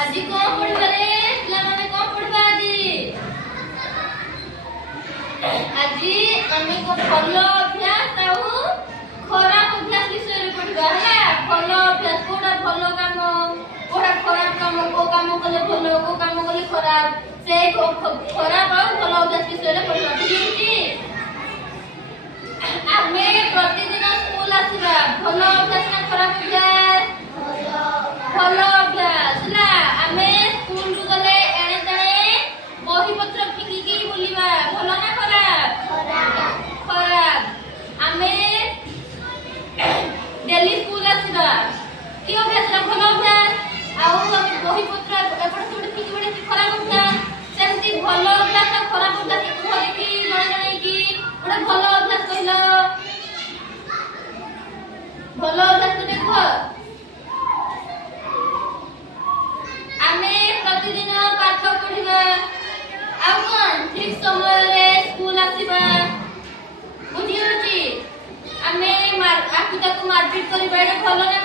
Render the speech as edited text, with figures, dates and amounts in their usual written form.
ଆଜି କଣ ପଢିବା ରେ ପିଲାମାନେ କଣ ପଢିବା ଆଜି ଆମେ ଭଲ ଅଭ୍ୟାସ ଆଉ ଖରାପ ଅଭ୍ୟାସ ବିଷୟରେ ପଢିବା ହେଲା। ଭଲ ଅଭ୍ୟାସ କୋଉଟା ଭଲ କାମ କୋଉଟା ଖରାପ କାମ କୋଉ କାମ କଲେ ଭଲ କୋଉ କାମ କଲେ ଖରାପ ସେ ଖରାପ ଆଉ ଭଲ ଅଭ୍ୟାସ ବିଷୟରେ ପଢିବା ବୁଝିଛି। ଆମେ ପ୍ରତିଦିନ ସ୍କୁଲ ଆସିବା ଭଲ ଅଭ୍ୟାସ ନା ଖରାପ ଅଭ୍ୟାସ ଭଲ ଅଭ୍ୟାସ ହେଲା। ଆମେ ସ୍କୁଲ ରୁ ଗଲେ ଏଣେ ତେଣେ ବହି ପତ୍ର ଫିଙ୍ଗିକି ବୁଲିବା ଭଲ ନା ଖରାପ ଖରାପ। ଆମେ ଡେଲି ସ୍କୁଲ ଆସିବା କି ଅଭ୍ୟାସ ଭଲ ଅଭ୍ୟାସ ଆଉ ଆମେ ବହି ପତ୍ର ଏପଟେ ସେପଟେ ଫିଙ୍ଗିବା ଖରାପ ଅଭ୍ୟାସ। ସେମିତି ଭଲ ଅଭ୍ୟାସ ଆଉ ଖରାପ ଅଭ୍ୟାସ କୁହ ଦେଖି ଜଣେ ଜଣେଇକି ଗୋଟେ ଭଲ ଅଭ୍ୟାସ କହିଲ ଭଲ ଅଭ୍ୟାସ ଗୋଟେ କୁହ। ଆମେ ପ୍ରତିଦିନ ପାଠ ପଢିବା ଆଉ କଣ ଠିକ ସମୟରେ ସ୍କୁଲ ଆସିବା ବୁଝି ହଉଛି। ଆମେ ଆକୁ ତାକୁ ମାରପିଟ କରିବା ଏଇଟା ଭଲ ନା